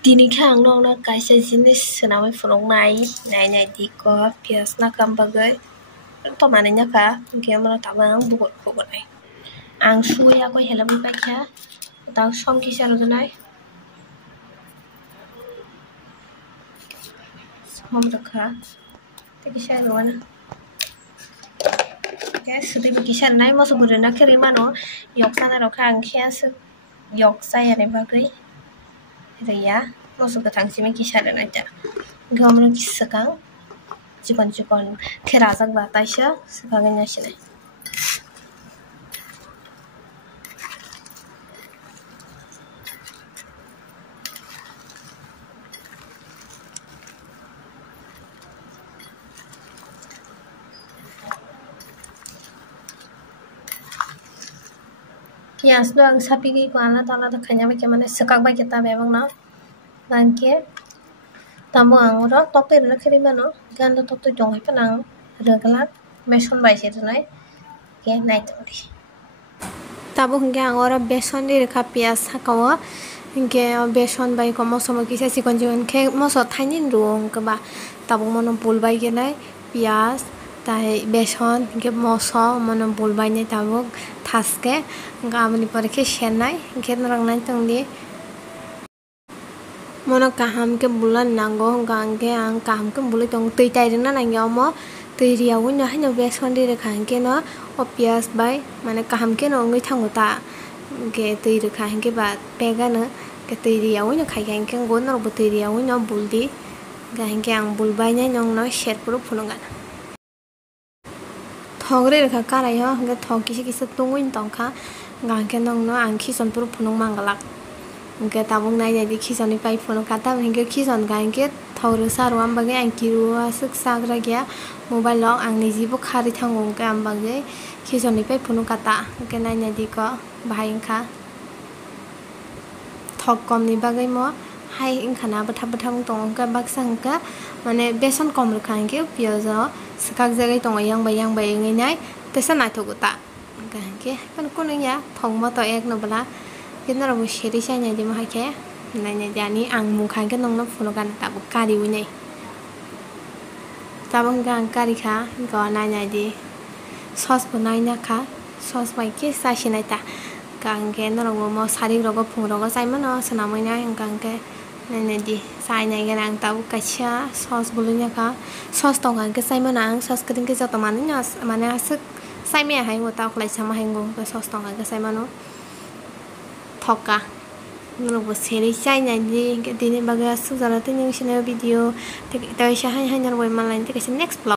Dinikha ang nong na kaisa jinis senamai fulong nai nai di ko pias na kam bagai to mananya ka game na tabang bugot bugot nai ang suya ko helam ba kya ta som ki sar nai som rakha te ki sar wana ke sute ki sar nai mo so na kiri mano yok sana rakha ang kya su yok saya ne bagai ya masuk ke tangsi me kisah dan aja gambar kisah kang cikon kerajaan batasnya sebagainya sih Kias doang sapi ko ala tala kanya me kemana sekak ba kita memang na bangke tamo ang ro tokte na kiri mano ganda tokte jong hai panang regalat meson bai se nai ke nai tori tabo hingga ang ora beson di rekha pias hakawa hingga beson bai ko moso mo kisa sikon jon ke moso thainin rong ka ba tabo mono pul bai ke nai pias tai beson hingga moso mono pul bai nai tabo thaske gamani pore ke shenai hingga narang nai tongdi mono kaham ke bulan nango gangge ang kaham ke bulai tong tei tai na nang yomo tei ria wonyo hanya beson di rekha hingga no o pias bai mane kaham ke no ngai thangota ke tei rekha hingga ba pega na ke tei ria wonyo khai gang ke gon no bo tei ria wonyo buldi ga hingga ang bulbai nai nong no shet puro phununga thogre rekha karai ho hingga thog kisi kisi tunguin tongkha gang ke nong no ang khison puro phunung mangalak hingga tabung nai jadi khison ni pai phunung kata hingga khison ga hingga thogre saru am bagai ang kiru asuk sagra gya mobile log ang ni jibo khari thangong ke am bagai khison ni pai phunung kata hingga nai jadi ko bahai kha thog kom ni bagai mo hai ingkhana batham tong ka baksang ka mane beson kom rekha hingga piazo sekak jagai tong yang bai ngai nai tesa nai thogota hingga kan kununya thong mo to ek no bala kenara mo sheri sai nai di ma ke nai jani ang mukha ke nong no phunung kan ta bu kari wi nai tabang gang kari kha go nai di sos bu nai na kha sos bai ke sa shinai ta gang ke no mo sari rogo phung rogo sai ma no sanamai nai gang ke nai di sai nai ga nang ta bu kacha sos bulu nya kha sos tong gang ke sai ma nang sos kring ke jot man nya mane asuk sai me hai mo ta khlai sama hai ngo ke sos tong gang ke sai ma no thoka no bo seri sai nai di ke dine baga su jara tin sine video te ta sha hai hai nar boy man line te next vlog